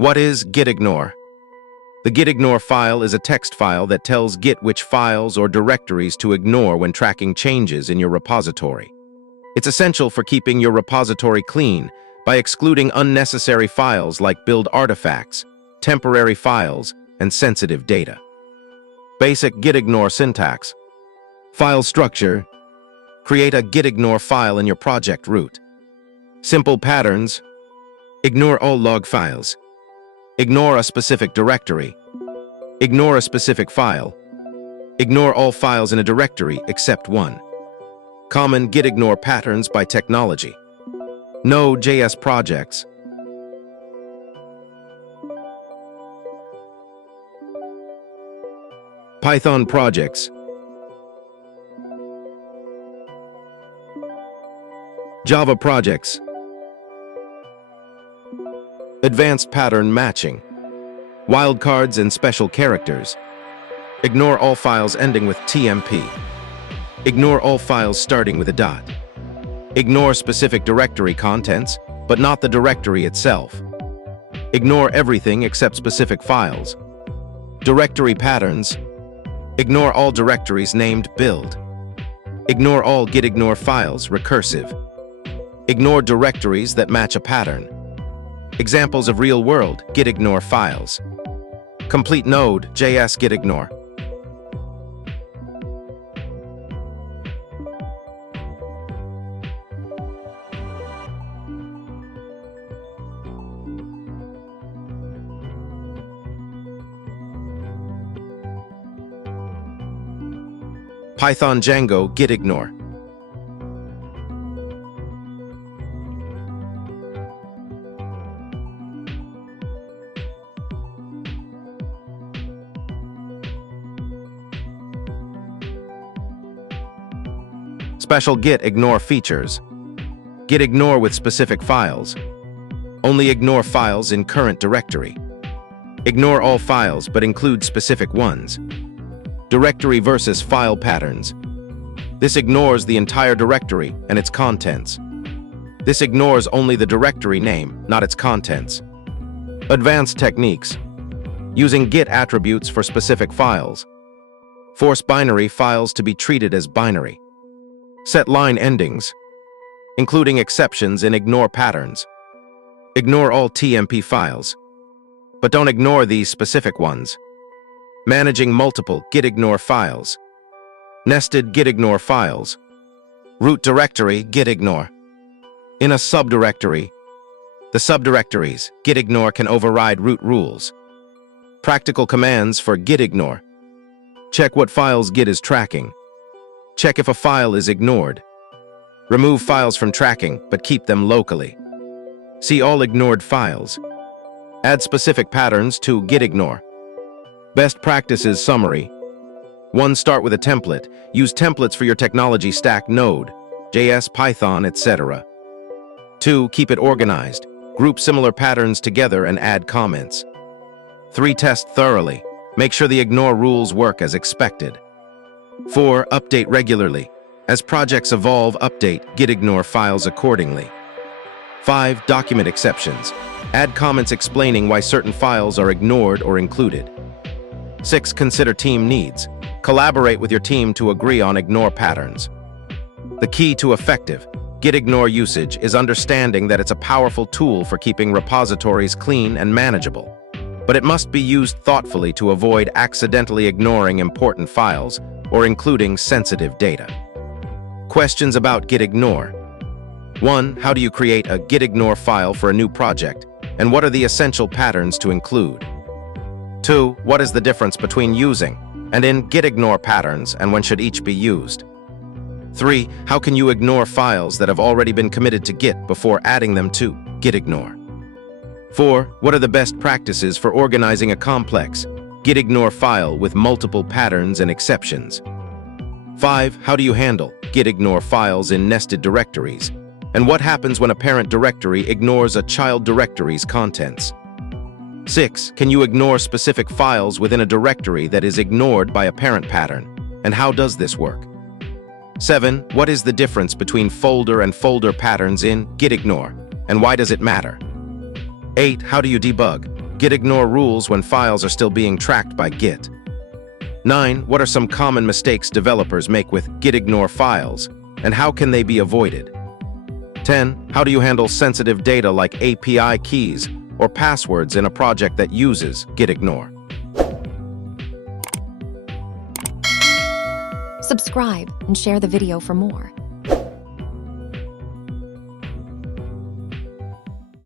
What is gitignore? The gitignore file is a text file that tells Git which files or directories to ignore when tracking changes in your repository. It's essential for keeping your repository clean by excluding unnecessary files like build artifacts, temporary files, and sensitive data. Basic gitignore syntax. File structure. Create a gitignore file in your project root. Simple patterns. Ignore all log files. Ignore a specific directory. Ignore a specific file. Ignore all files in a directory except one. Common gitignore patterns by technology. Node.js Projects. Python projects. Java projects. Advanced pattern matching. Wildcards and special characters. Ignore all files ending with TMP. Ignore all files starting with a dot. Ignore specific directory contents, but not the directory itself. Ignore everything except specific files. Directory patterns. Ignore all directories named build. Ignore all gitignore files, recursive. Ignore directories that match a pattern. Examples of real-world gitignore files. Complete Node.js gitignore. Python Django gitignore. Special gitignore features. Gitignore with specific files. Only ignore files in current directory. Ignore all files but include specific ones. Directory versus file patterns. This ignores the entire directory and its contents. This ignores only the directory name, not its contents. Advanced techniques. Using Git attributes for specific files. Force binary files to be treated as binary. Set line endings, including exceptions in ignore patterns. Ignore all TMP files, but don't ignore these specific ones. Managing multiple gitignore files. Nested gitignore files. Root directory gitignore. In a subdirectory, the subdirectories gitignore can override root rules. Practical commands for gitignore. Check what files Git is tracking. Check if a file is ignored. Remove files from tracking, but keep them locally. See all ignored files. Add specific patterns to gitignore. Best practices summary. 1. Start with a template. Use templates for your technology stack Node, JS, Python, etc. 2. Keep it organized. Group similar patterns together and add comments. 3. Test thoroughly. Make sure the ignore rules work as expected. 4. Update regularly. As projects evolve, update gitignore files accordingly. 5. Document exceptions. Add comments explaining why certain files are ignored or included. 6. Consider team needs. Collaborate with your team to agree on ignore patterns. The key to effective gitignore usage is understanding that it's a powerful tool for keeping repositories clean and manageable. But it must be used thoughtfully to avoid accidentally ignoring important files or including sensitive data. Questions about gitignore. 1. How do you create a gitignore file for a new project, and what are the essential patterns to include? 2. What is the difference between using and in gitignore patterns, and when should each be used? 3. How can you ignore files that have already been committed to Git before adding them to gitignore? 4. What are the best practices for organizing a complex gitignore file with multiple patterns and exceptions? 5. How do you handle gitignore files in nested directories? And what happens when a parent directory ignores a child directory's contents? 6. Can you ignore specific files within a directory that is ignored by a parent pattern? And how does this work? 7. What is the difference between folder and folder patterns in gitignore, and why does it matter? 8. How do you debug gitignore rules when files are still being tracked by Git. 9. What are some common mistakes developers make with gitignore files, and how can they be avoided? 10. How do you handle sensitive data like API keys or passwords in a project that uses gitignore? Subscribe and share the video for more.